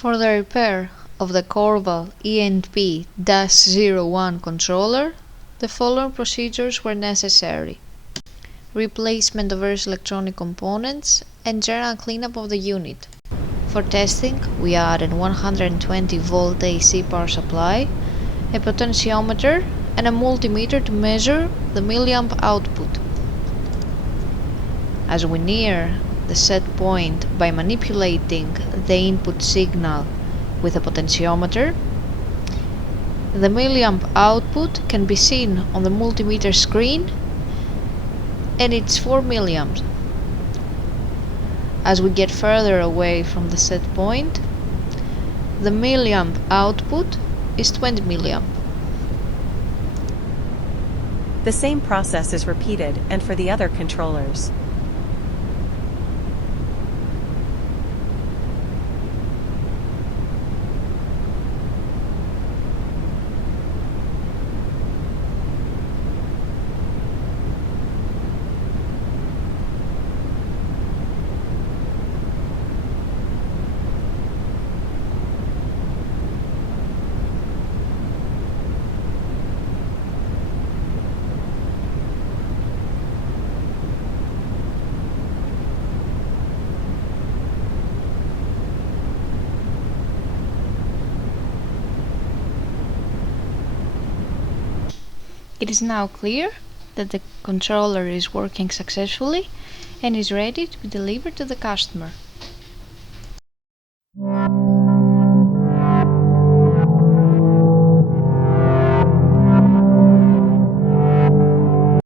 For the repair of the Korval E&P-01 controller, the following procedures were necessary: replacement of various electronic components and general cleanup of the unit. For testing, we added 120 volt AC power supply, a potentiometer and a multimeter to measure the milliamp output. As we near the set point by manipulating the input signal with a potentiometer, the milliamp output can be seen on the multimeter screen, and it's 4 milliamps. As we get further away from the set point, the milliamp output is 20 milliamp. The same process is repeated and for the other controllers. It is now clear that the controller is working successfully and is ready to be delivered to the customer.